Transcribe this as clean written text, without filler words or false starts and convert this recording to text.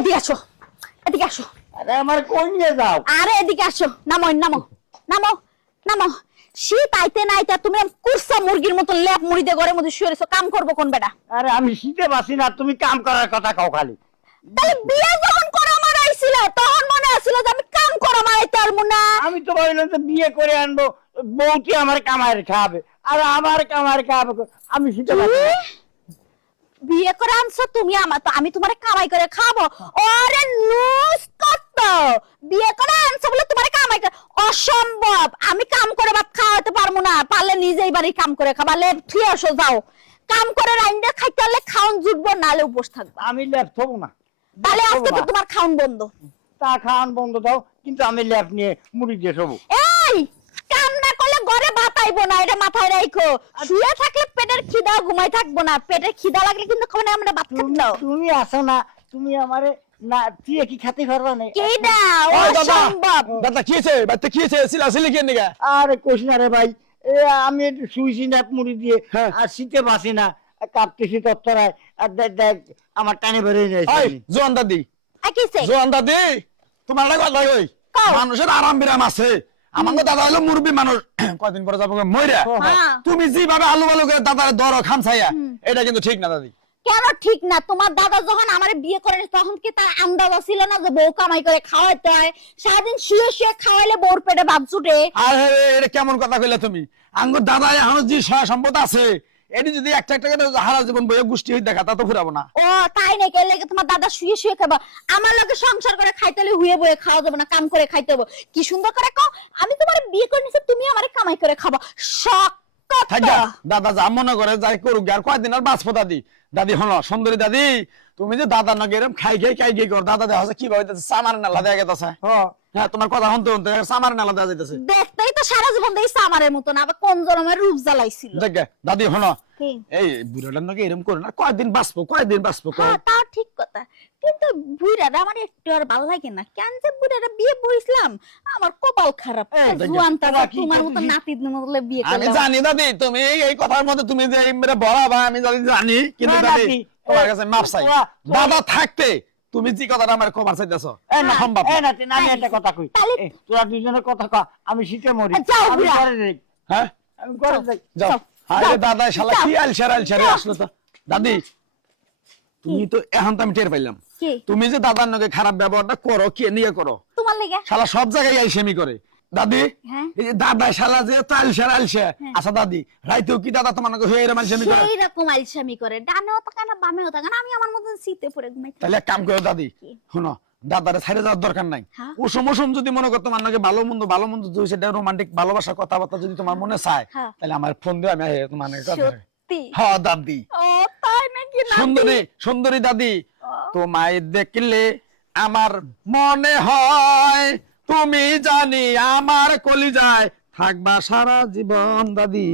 এদিকে আসো, এদিকে আসো। আরে আমার কই নিয়ে যাও? আরে এদিকে আসো, নামো নামো নামো নামো। শীত আইতে না আইতে তুমি কুরসা মুরগির মতো লেপ মুড়ি দিয়ে ঘরের মধ্যে শুয়ে রইছো, কাম করবো কোন বেটা? আরে আমি শীতে বাসি না, তুমি কাম করার কথা কও খালি। তাহলে বিয়ে যখন করা মারাইছিল তখন মনে আছিল যে আমি কাম করা মারাইতে পারবো না? আমি তো ভাবলাম যে বিয়ে করে আনবো, বউটি আমার কামাইয়ের খাবে, আর আমার কামাইয়ের খাবে। আমি শীতে বাসি না। বিয়ে করে আনছো তুমি, আমার তো আমি তোমারে কামাই করে খাবো? ওরে নুস কত! বিয়ে করে আনছো বলে তোমারে কামাই করে? অসম্ভব! আমি কাম করে ভাত খাওয়াতে পারবো না, পারলে নিজেই বাড়ি কাম করে খাবা। লেপ থুয়ে আসো, যাও কাম করে রাইন্দা খাইতে হলে খাওন জুটবো, নালে উপোস থাকবা। আমি ল্যাপ থবো না। তাহলে আজকে তো তোমার খাওন বন্ধ। তা খাওয়ান বন্ধ দাও, কিন্তু আমি ল্যাপ নিয়ে মুড়ি দিয়ে শোবো। এই কাম না করলে ঘরে ভাত আইবো না, এটা মাথায় রাখো। শুয়ে থাকলে পেটের খিদা ঘুমাই থাকবো না, পেটের খিদা লাগলে কিন্তু খাওনে আমরা ভাত খাতে দাও। তুমি আসো না, তুমি আমারে না দিয়ে কি খেতে পারবা না? কি দাও? ওই দাদা, অসম্ভব! দাদা কি হয়েছে? বাড়িতে কি হয়েছে? সিলাসিলি কেন নিগা? আরে কোশ না রে ভাই, আমি একটু শুইছি না মুড়ি দিয়ে, হ্যাঁ। আর শীতে বাসি না, কাঁপতেছি তত্তরায়, আর দেখ আমার টানে বেরিয়ে ওই যাইছে। জোয়ান দাদি, আর কিছে? জোয়ান দাদি, তোমার লাগা লই ওই কও। মানুষের আরাম বিরাম আছে। আমাকে দাদা হলো মুরব্বী মানুষ, কয়দিন পরে যাবো মইরা। হ্যাঁ। তুমি যেভাবে আলু বালু করে দাদার দর খামছাইয়া, এটা কিন্তু ঠিক না দাদি। কেন ঠিক না? তোমার দাদা যখন আমার বিয়ে করে তখন কি তার আন্দাজ ছিল না যে বউ কামাই করে খাওয়াইতে হয়? সারাদিন শুয়ে শুয়ে খাওয়াইলে বউর পেটে ভাত জুটে। আর এটা কেমন কথা কইলা তুমি? আঙ্গুর দাদা এখন যে সয় সম্পদ আছে, এটি যদি একটা একটা করে হারা জীবন বইয়ে গোষ্ঠী হয়ে দেখা, তা তো ফুরাবো না। ও তাই নাকি? এর লাগে তোমার দাদা শুয়ে শুয়ে খাবা, আমার লগে সংসার করে খাইতে হলে হুয়ে বয়ে খাওয়া যাবে না, কাম করে খাইতে হবে। কি সুন্দর করে কও, আমি তোমার বিয়ে করে নিছি, তুমি আমারে কামাই করে খাবা। শখ কত! থাকা দাদা যা মনে করে যাই করুক, আর কয়দিন আর বাঁচবো দাদি। দাদি হলো সুন্দরী দাদি, তুমি যে দাদা নগে এরকম খাই কর, দাদা দেখা কি ভাবে সামার নালা দেয়া গেছে। হ্যাঁ, তোমার কথা শুনতে শুনতে সামার নালা দেওয়া যাইতেছে। দেখতেই তো সারা জীবন দেখছি আমারের মতন, আবার কোন জন্মের রূপ জ্বালাইছিল। দেখ দাদি হলো কি? এই বুড়াটার নগে এরকম করে না, কয়দিন বাঁচবো হ্যাঁ, তা ঠিক কথা, কিন্তু বুড়াটা আমার একটু আর ভালো লাগে না। কেন যে বুড়াটা বিয়ে বইছিলাম, আমার কপাল খারাপ। জুয়ান তারা তোমার মতো নাতির মতো বিয়ে আমি করলাম। জানি দাদি, তুমি এই কথার মধ্যে তুমি যে মেরে বড় বা আমি জানি, কিন্তু না, দাদি নাতি, তোমার কাছে মাপ চাই। দাদা থাকতে তুমি যে কথাটা আমার খবর চাইতেছো, না সম্ভব না। না, আমি একটা কথা কই, তোরা দুজনের কথা কও, আমি শীতে মরি। যাও, আমি বুড়া। ঘরে যাই, হ্যাঁ আমি ঘরে যাই। যাও। আরে যাও, দাদা শালা যাও। কি আলসারে আসলো তো। দাদি তুমি তো এখন তো আমি টের পাইলাম, কি? তুমি যে দাদার নগে খারাপ ব্যবহারটা করো, কে নিয়ে করো? তোমার লেগে? শালা সব জায়গায় আইসেমি করে দাদি। হ্যাঁ। এই যে দাদা শালা যে তো আলসা। আচ্ছা দাদি, রাইতেও কি দাদা তোমার নগে হয়ে এরম আলসেমি করে? সেই রকম আলসামি করে, ডানেও থাকে না বামেও থাকে না, আমি আমার মতন শীতে পড়ে ঘুমাই থাকি। তাহলে এক কাম করো দাদি, শুনো, দাদারে ছাড়ে যাওয়ার দরকার নাই। হ্যাঁ। ওসম যদি মনে করো তোমার নাকি ভালো মন্দ যদি সেটা রোমান্টিক ভালোবাসা কথাবার্তা যদি তোমার মনে চায়, হ্যাঁ। তাহলে আমার ফোন দিয়ে আমি তোমার নাকি কথা বলবো। সত্যি? হ্যাঁ দাদি, ও তাই নাকি? নাতি? সুন্দরী দাদি, তোমায় দেখলে আমার মনে হয় তুমি জানি আমার কলিজায় থাকবা সারা জীবন দাদি।